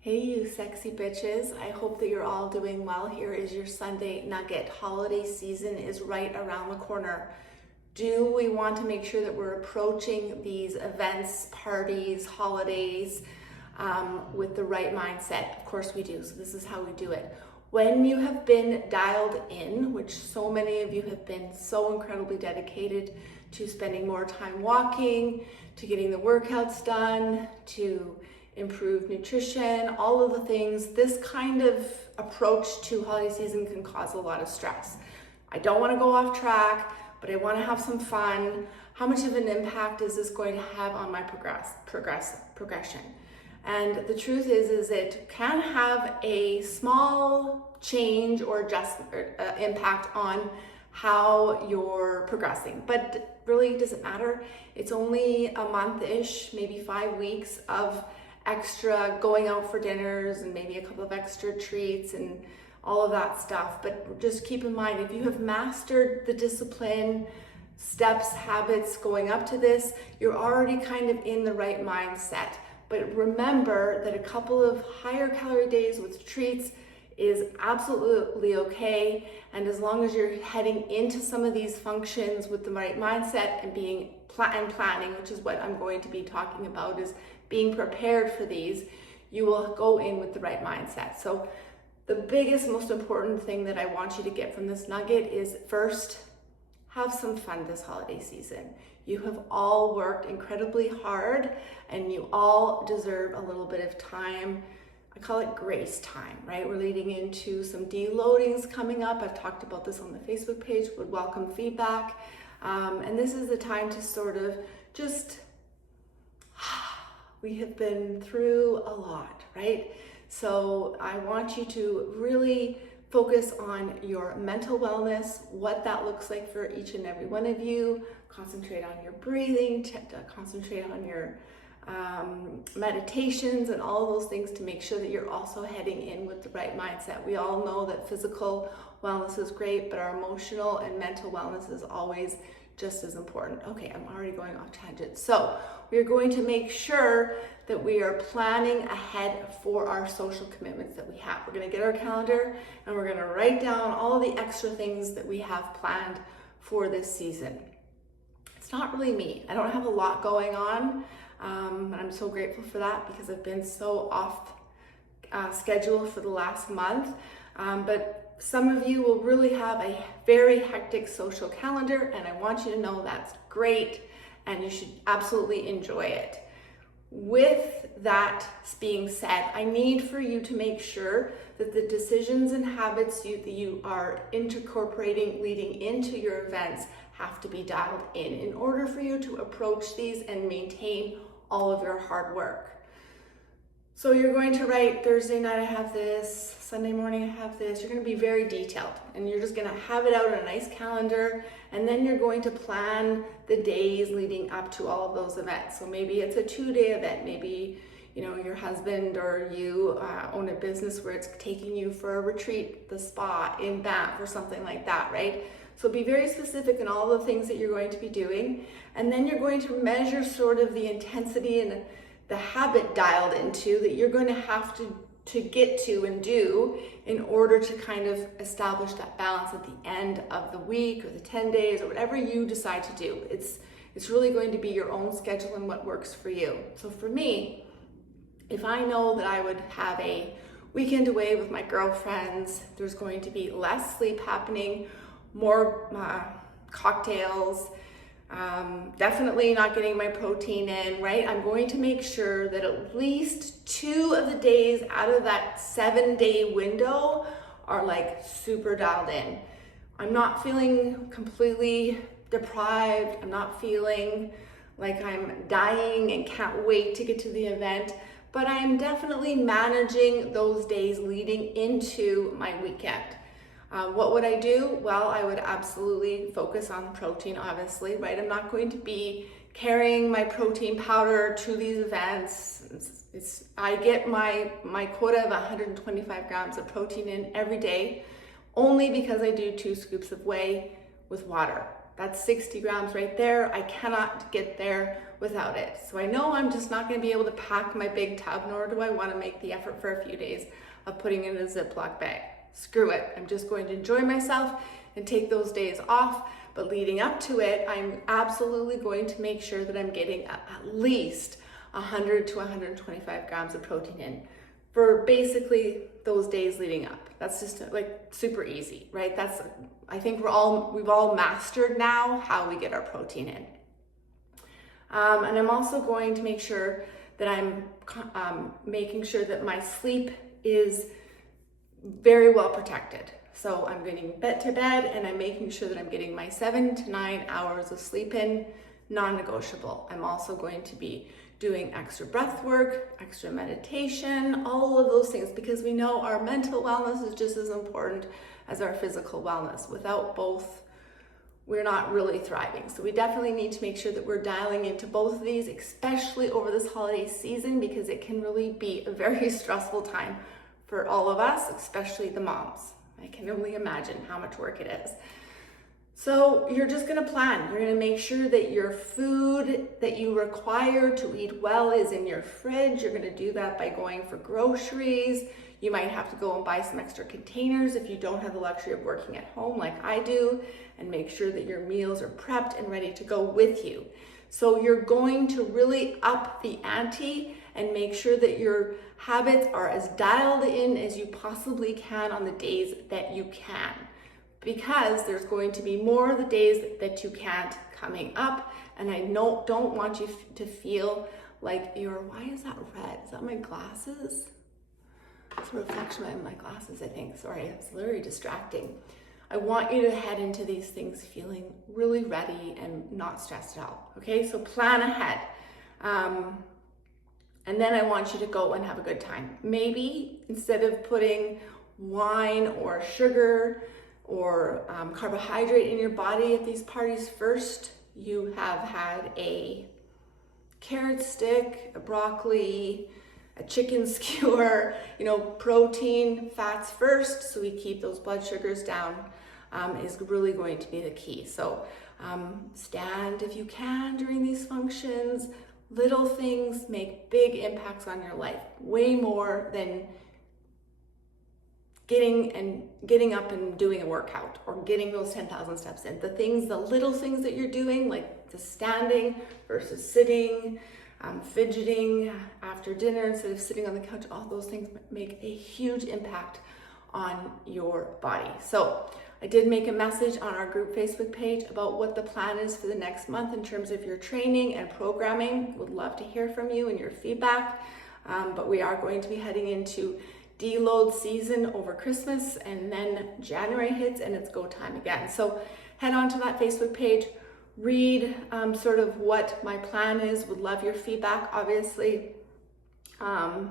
Hey, you sexy bitches. I hope that you're all doing well. Here is your Sunday nugget. Holiday season is right around the corner. Do we want to make sure that we're approaching these events, parties, holidays with the right mindset? Of course we do. So this is how we do it. When you have been dialed in, which so many of you have been so incredibly dedicated to spending more time walking, to getting the workouts done, to improve nutrition, all of the things, this kind of approach to holiday season can cause a lot of stress. I don't want to go off track, but I want to have some fun. How much of an impact is this going to have on my progression? And the truth is it can have a small change or impact on how you're progressing, but really doesn't matter. It's only a month-ish, maybe 5 weeks of extra going out for dinners and maybe a couple of extra treats and all of that stuff. But just keep in mind, if you have mastered the discipline, steps, habits going up to this, you're already kind of in the right mindset. But remember that a couple of higher calorie days with treats is absolutely okay. And as long as you're heading into some of these functions with the right mindset and planning, which is what I'm going to be talking about, is being prepared for these, you will go in with the right mindset. So the biggest, most important thing that I want you to get from this nugget is, first, have some fun this holiday season. You have all worked incredibly hard and you all deserve a little bit of time. I call it grace time, right? We're leading into some deloadings coming up. I've talked about this on the Facebook page, would welcome feedback. And this is the time to sort of just, we have been through a lot, right? So I want you to really focus on your mental wellness, what that looks like for each and every one of you. Concentrate on your breathing, concentrate on your meditations and all of those things to make sure that you're also heading in with the right mindset. We all know that physical wellness is great, but our emotional and mental wellness is always just as important. Okay, I'm already going off tangent. So we are going to make sure that we are planning ahead for our social commitments that we have. We're going to get our calendar and we're going to write down all the extra things that we have planned for this season. It's not really me. I don't have a lot going on. And I'm so grateful for that because I've been so off schedule for the last month. But some of you will really have a very hectic social calendar, and I want you to know that's great and you should absolutely enjoy it. With that being said, I need for you to make sure that the decisions and habits that you are incorporating leading into your events have to be dialed in order for you to approach these and maintain all of your hard work. So you're going to write, Thursday night I have this, Sunday morning I have this. You're going to be very detailed and you're just going to have it out on a nice calendar, and then you're going to plan the days leading up to all of those events. So maybe it's a 2-day event. Maybe your husband or you own a business where it's taking you for a retreat, the spa in Banff or something like that, right? So be very specific in all the things that you're going to be doing, and then you're going to measure sort of the intensity and the habit dialed into that you're going to have to get to and do in order to kind of establish that balance at the end of the week or the 10 days or whatever you decide to do. It's really going to be your own schedule and what works for you. So for me, if I know that I would have a weekend away with my girlfriends, there's going to be less sleep happening, more cocktails, definitely not getting my protein in, right? I'm going to make sure that at least 2 of the days out of that 7-day window are like super dialed in. I'm not feeling completely deprived. I'm not feeling like I'm dying and can't wait to get to the event, but I am definitely managing those days leading into my weekend. What would I do? Well, I would absolutely focus on protein, obviously, right? I'm not going to be carrying my protein powder to these events. I get my quota of 125 grams of protein in every day, only because I do 2 scoops of whey with water. That's 60 grams right there. I cannot get there without it. So I know I'm just not going to be able to pack my big tub, nor do I want to make the effort for a few days of putting it in a Ziploc bag. Screw it. I'm just going to enjoy myself and take those days off. But leading up to it, I'm absolutely going to make sure that I'm getting at least 100 to 125 grams of protein in for basically those days leading up. That's just like super easy, right? I think we've all mastered now how we get our protein in. And I'm also going to make sure that I'm making sure that my sleep is very well protected. So I'm getting to bed and I'm making sure that I'm getting my 7 to 9 hours of sleep in, non-negotiable. I'm also going to be doing extra breath work, extra meditation, all of those things, because we know our mental wellness is just as important as our physical wellness. Without both, we're not really thriving. So we definitely need to make sure that we're dialing into both of these, especially over this holiday season, because it can really be a very stressful time for all of us, especially the moms. I can only imagine how much work it is. So you're just gonna plan. You're gonna make sure that your food that you require to eat well is in your fridge. You're gonna do that by going for groceries. You might have to go and buy some extra containers if you don't have the luxury of working at home like I do, and make sure that your meals are prepped and ready to go with you. So you're going to really up the ante and make sure that your habits are as dialed in as you possibly can on the days that you can, because there's going to be more of the days that you can't coming up. And I don't want you to feel like why is that red? Is that my glasses? It's a reflection of my glasses, I think. Sorry, it's literally distracting. I want you to head into these things feeling really ready and not stressed out, okay? So plan ahead. And then I want you to go and have a good time. Maybe instead of putting wine or sugar or carbohydrate in your body at these parties first, you have had a carrot stick, a broccoli, a chicken skewer, protein, fats first, so we keep those blood sugars down, is really going to be the key. So stand if you can during these functions. Little things make big impacts on your life, way more than getting up and doing a workout or getting those 10,000 steps in. The little things that you're doing, like the standing versus sitting, fidgeting after dinner instead of sitting on the couch, all those things make a huge impact on your body. So I did make a message on our group Facebook page about what the plan is for the next month in terms of your training and programming. Would love to hear from you and your feedback. But we are going to be heading into deload season over Christmas, and then January hits and it's go time again. So head on to that Facebook page, read sort of what my plan is. Would love your feedback, obviously. And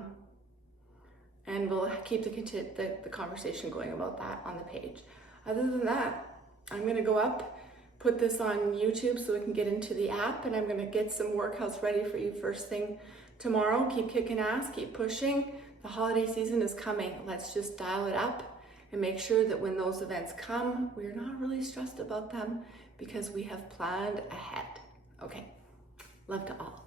we'll keep the conversation going about that on the page. Other than that, I'm gonna go up, put this on YouTube so we can get into the app, and I'm gonna get some workouts ready for you first thing tomorrow. Keep kicking ass, keep pushing. The holiday season is coming. Let's just dial it up and make sure that when those events come, we're not really stressed about them because we have planned ahead. Okay, love to all.